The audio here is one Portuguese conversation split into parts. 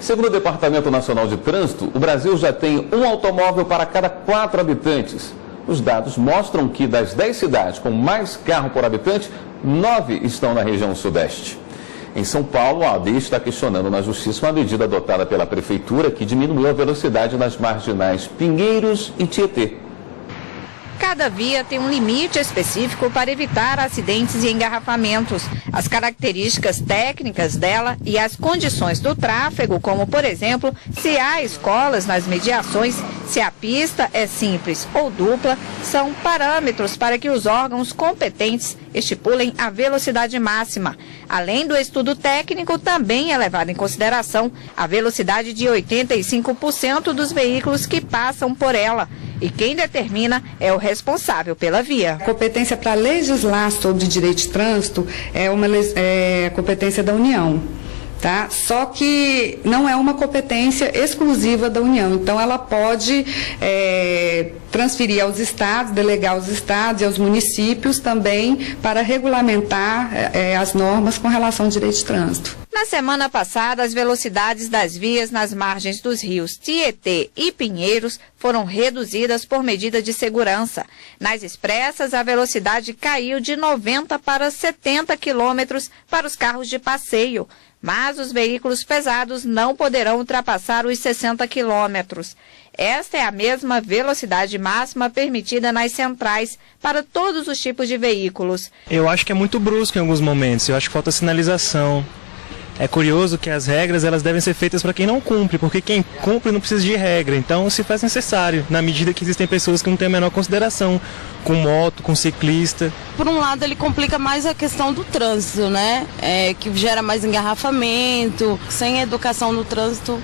Segundo o Departamento Nacional de Trânsito, o Brasil já tem um automóvel para cada 4 habitantes. Os dados mostram que das 10 cidades com mais carro por habitante, 9 estão na região sudeste. Em São Paulo, a OAB está questionando na Justiça uma medida adotada pela Prefeitura que diminuiu a velocidade nas marginais Pinheiros e Tietê. Cada via tem um limite específico para evitar acidentes e engarrafamentos. As características técnicas dela e as condições do tráfego, como, por exemplo, se há escolas nas mediações, se a pista é simples ou dupla, são parâmetros para que os órgãos competentes estipulem a velocidade máxima. Além do estudo técnico, também é levada em consideração a velocidade de 85% dos veículos que passam por ela. E quem determina é o responsável pela via. A competência para legislar sobre direito de trânsito é competência da União. Tá? Só que não é uma competência exclusiva da União. Então, ela pode transferir aos estados, delegar aos estados e aos municípios também para regulamentar as normas com relação ao direito de trânsito. Na semana passada, as velocidades das vias nas margens dos rios Tietê e Pinheiros foram reduzidas por medida de segurança. Nas expressas, a velocidade caiu de 90 para 70 quilômetros para os carros de passeio. Mas os veículos pesados não poderão ultrapassar os 60 quilômetros. Esta é a mesma velocidade máxima permitida nas centrais para todos os tipos de veículos. Eu acho que é muito brusco em alguns momentos, eu acho que falta sinalização. É curioso que as regras elas devem ser feitas para quem não cumpre, porque quem cumpre não precisa de regra. Então se faz necessário, na medida que existem pessoas que não têm a menor consideração, com moto, com ciclista. Por um lado ele complica mais a questão do trânsito, né? Que gera mais engarrafamento, sem educação no trânsito.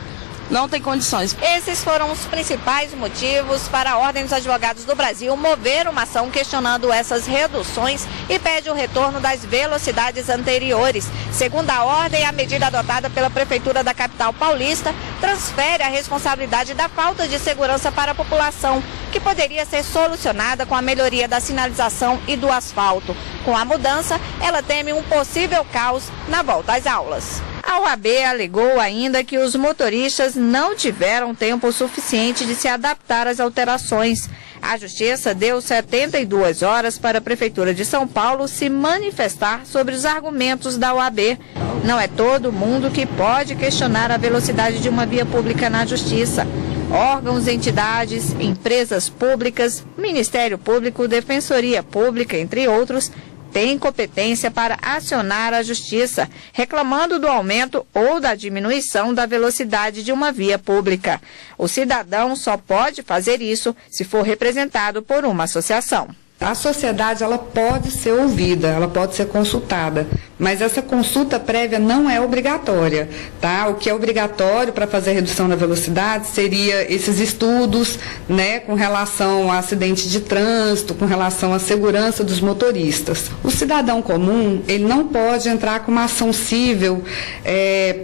Não tem condições. Esses foram os principais motivos para a Ordem dos Advogados do Brasil mover uma ação questionando essas reduções e pede o retorno das velocidades anteriores. Segundo a ordem, a medida adotada pela Prefeitura da capital paulista transfere a responsabilidade da falta de segurança para a população, que poderia ser solucionada com a melhoria da sinalização e do asfalto. Com a mudança, ela teme um possível caos na volta às aulas. A OAB alegou ainda que os motoristas não tiveram tempo suficiente de se adaptar às alterações. A Justiça deu 72 horas para a Prefeitura de São Paulo se manifestar sobre os argumentos da OAB. Não é todo mundo que pode questionar a velocidade de uma via pública na Justiça. Órgãos, entidades, empresas públicas, Ministério Público, Defensoria Pública, entre outros, tem competência para acionar a Justiça, reclamando do aumento ou da diminuição da velocidade de uma via pública. O cidadão só pode fazer isso se for representado por uma associação. A sociedade ela pode ser ouvida, ela pode ser consultada, mas essa consulta prévia não é obrigatória, tá? O que é obrigatório para fazer a redução da velocidade seria esses estudos, né, com relação a acidente de trânsito, com relação à segurança dos motoristas. O cidadão comum, ele não pode entrar com uma ação civil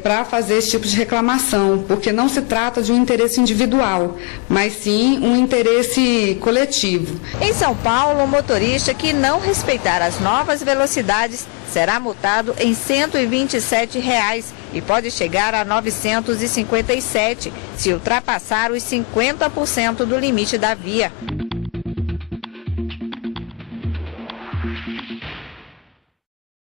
para fazer esse tipo de reclamação, porque não se trata de um interesse individual, mas sim um interesse coletivo. Em São Paulo, o motorista que não respeitar as novas velocidades será multado em R$ 127 e pode chegar a R$ 957 se ultrapassar os 50% do limite da via.